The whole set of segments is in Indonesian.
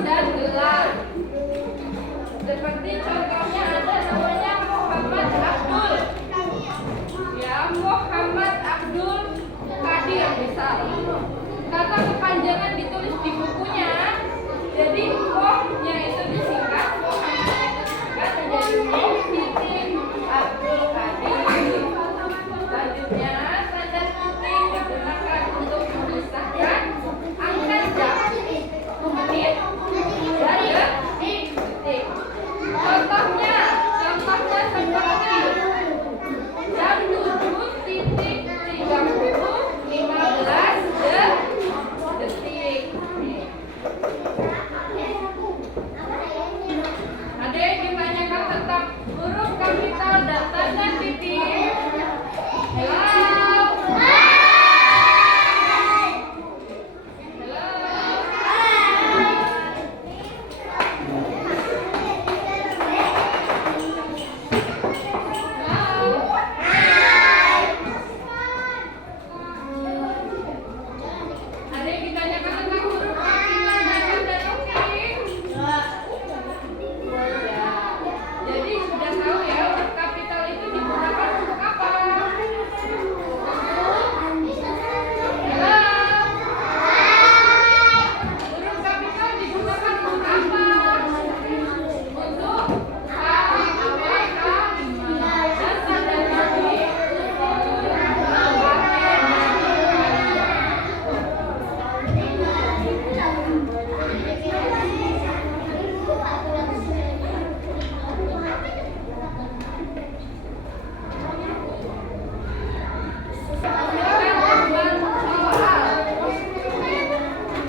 dan gelar. Seperti contohnya ada namanya Muhammad Abdul. Ya, Muhammad Abdul Kadir misal. Kata kepanjangan ditulis di bukunya. Jadi Mo-nya itu disingkat, Muhammadnya itu disingkat menjadi Mo titik Abdul Kadir. Selanjutnya tanda titik digunakan untuk memisahkan angka jam, menit, dan detik. Contohnya seperti jam 7.30 detik. Ada yang ditanyakan tentang huruf kapital dan tanda titik? Hello? Ada yang ditanyakan tentang huruf kapital dan tanda titik? Jadi sudah tahu ya huruf kapital itu digunakan untuk apa? Halo? Huruf kapital digunakan untuk apa? Untuk awal kalimat dan tanda titik.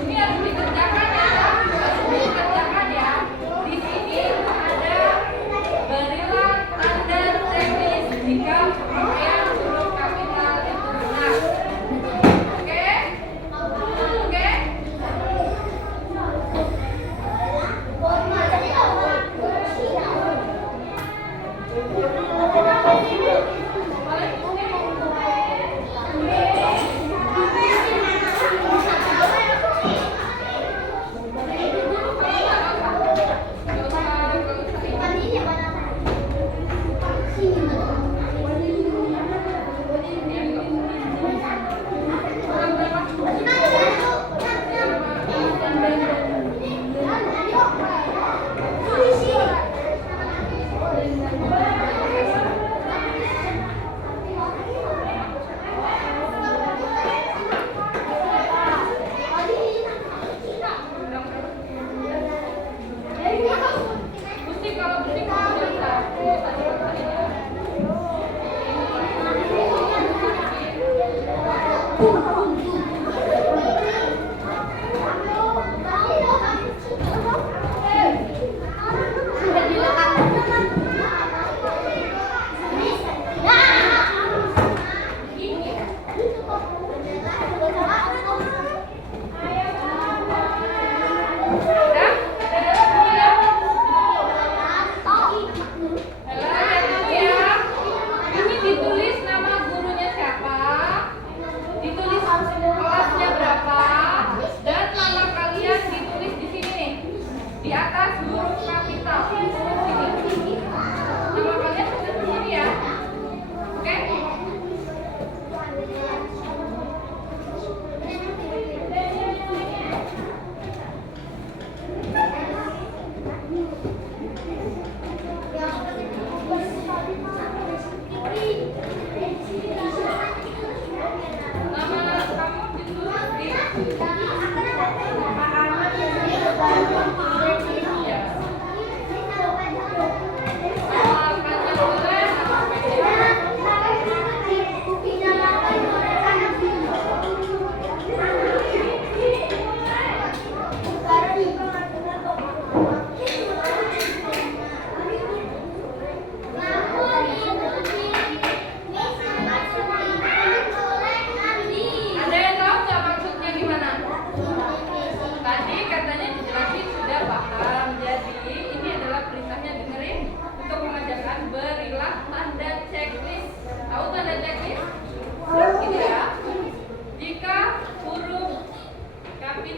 Ini harus dikerjakan ya. Di sini ada berilah tanda teknis jika pemakaian huruf kapital itu benar. Oke? Oke? Ini ditulis nama gurunya siapa, ditulis kelasnya berapa, dan nama kalian ditulis di sini di atas huruf kapital. Sini. Nama kalian tulis di sini ya. Oke?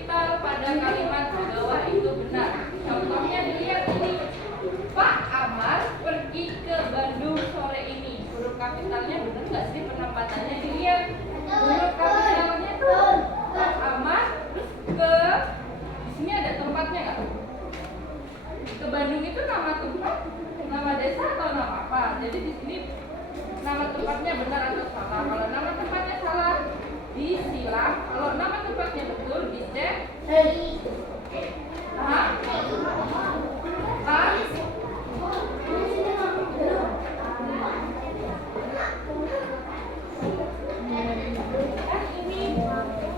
kapital pada kalimat di bawah itu benar. Contohnya dilihat ini. Pak Amar pergi ke Bandung sore ini. Huruf kapitalnya benar nggak sih penempatannya? Dilihat huruf kapitalnya tuh Pak Amar terus ke di sini ada tempatnya nggak? Ke Bandung itu nama tempat, nama desa atau nama apa? Jadi di sini nama tempatnya benar atau salah? Kalau nama tempatnya salah disilang, kalau nama tempatnya betul dicek. Hah? Hah? Ini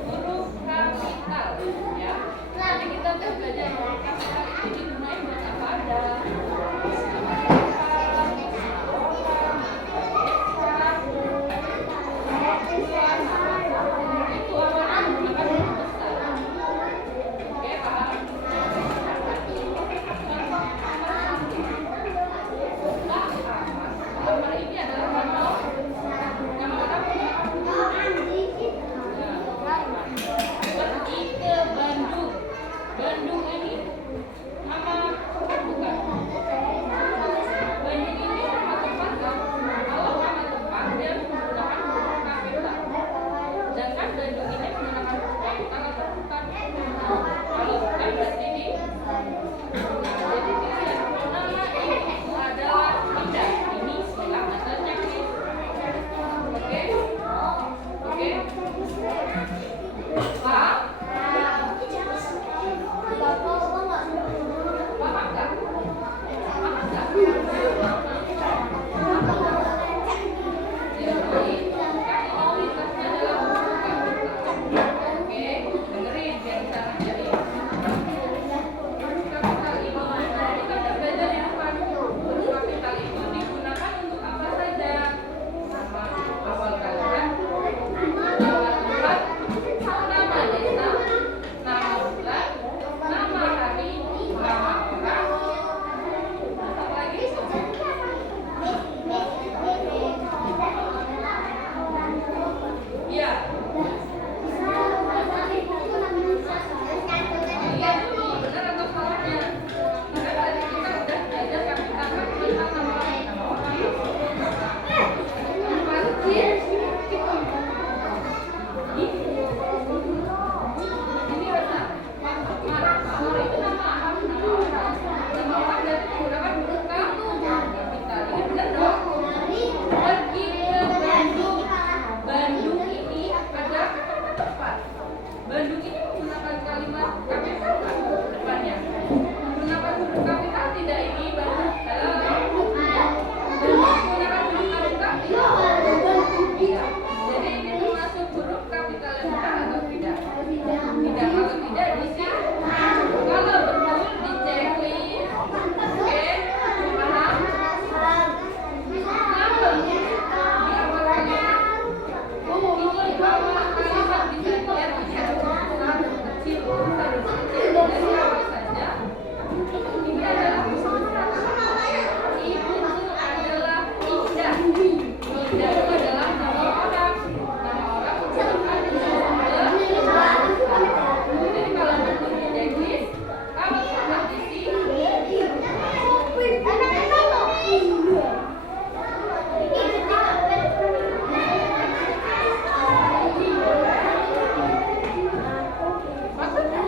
huruf kapital ya. Jadi kita udah belajar huruf kapital itu digunakan buat apa aja. Itu awalnya menggunakan huruf besar. Oke, paham? Amar ini adalah nama orang. Pergi ke Bandung. Bandung ini nama tempat bukan? Bandung ini nama tempat kan? Kalau nama tempat dia menggunakan huruf kapital. Sedangkan Bandung ini menggunakan huruf kapital atau bukan? Kalau bukan berarti di. Nah, jadi dilihat nama itu adalah tidak. Ini silang atau checklist. Oke? Oke? Paham? Paham nggak? Paham nggak? Jadi, kan prioritasnya adalah huruf kapital. Oke, dengerin biar bisa ngajarin. Huruf kapital ini kita udah belajar ya apa? Huruf kapital itu digunakan untuk apa saja? Nama awal kalimat, nama tempat, nama desa, nama bulan, nama hari, nama orang, apa lagi? Iya. Lihat dulu benar atau salahnya. Karena tadi kita udah belajar kapital nama lain, nama orang. Ini benar. Pak Amar itu nama orang. Nama orang dan menggunakan huruf kapital. Ini benar dong. Pergi ke Bandung. Bandung ini ada kata tempat. Bandung ini menggunakan kalimat kapital nggak depannya? Menggunakan huruf kapital tidak ini Bandung? Bandung menggunakan huruf kapital tidak? Tidak. Jadi ini termasuk huruf kapital yang benar atau tidak? Tidak. Kalau tidak diisi. Kalau betul di checklist. Oke, paham? Kalau di awal kalimat ini awal kalimat bisa dilihat punya urusan kecil, urusan kecil dari awal saja. Ini adalah ibu adalah Indah. Indah itu adalah nama orang. Nama orang menggunakan jadi kalau betul di checklist, kalau salah diisi. Maksudnya?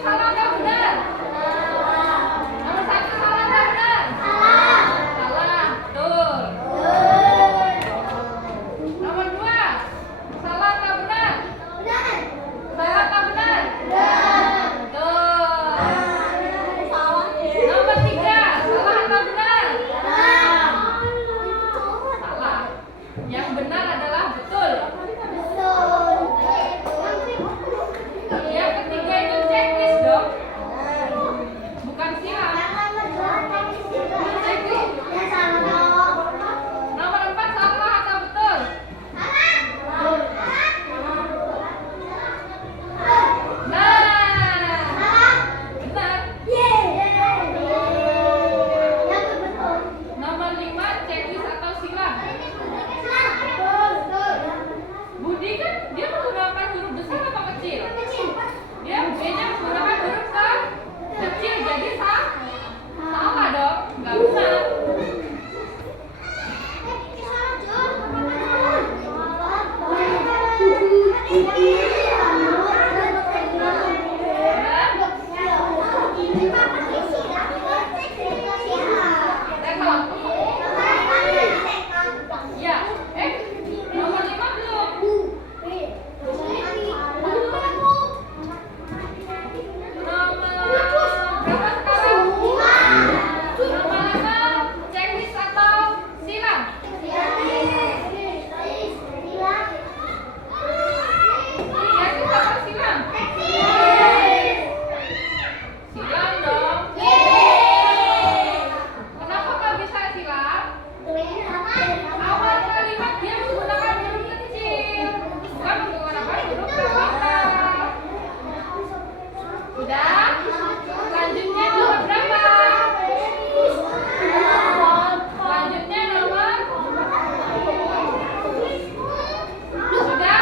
salah atau benar? Nomor 1 salah atau benar? Salah. Betul. Nomor 2 salah atau benar? Salah atau benar? Betul. Nomor 3 salah atau benar? Salah. Yang benar adalah betul. Yang ketiga itu checklist dong, bukan silang. Checklist. Nomor 4 salah atau betul? Nah, benar. Nomor 5 checklist atau silang. Budi kan dia menggunakan huruf besar atau kecil? Dia B-nya menggunakan huruf kecil, jadi salah dong, nggak benar. Ya, nomor 5 belum. Berapa sekarang? Nomor 5 checklist atau silang? Checklist atau silang? Silang dong. Kenapa nggak bisa silang? Awal kalimat dia menggunakan huruf kecil, bukan menggunakan huruf kapital. Udah? Selanjutnya nomor berapa? Selanjutnya nomor? Sudah?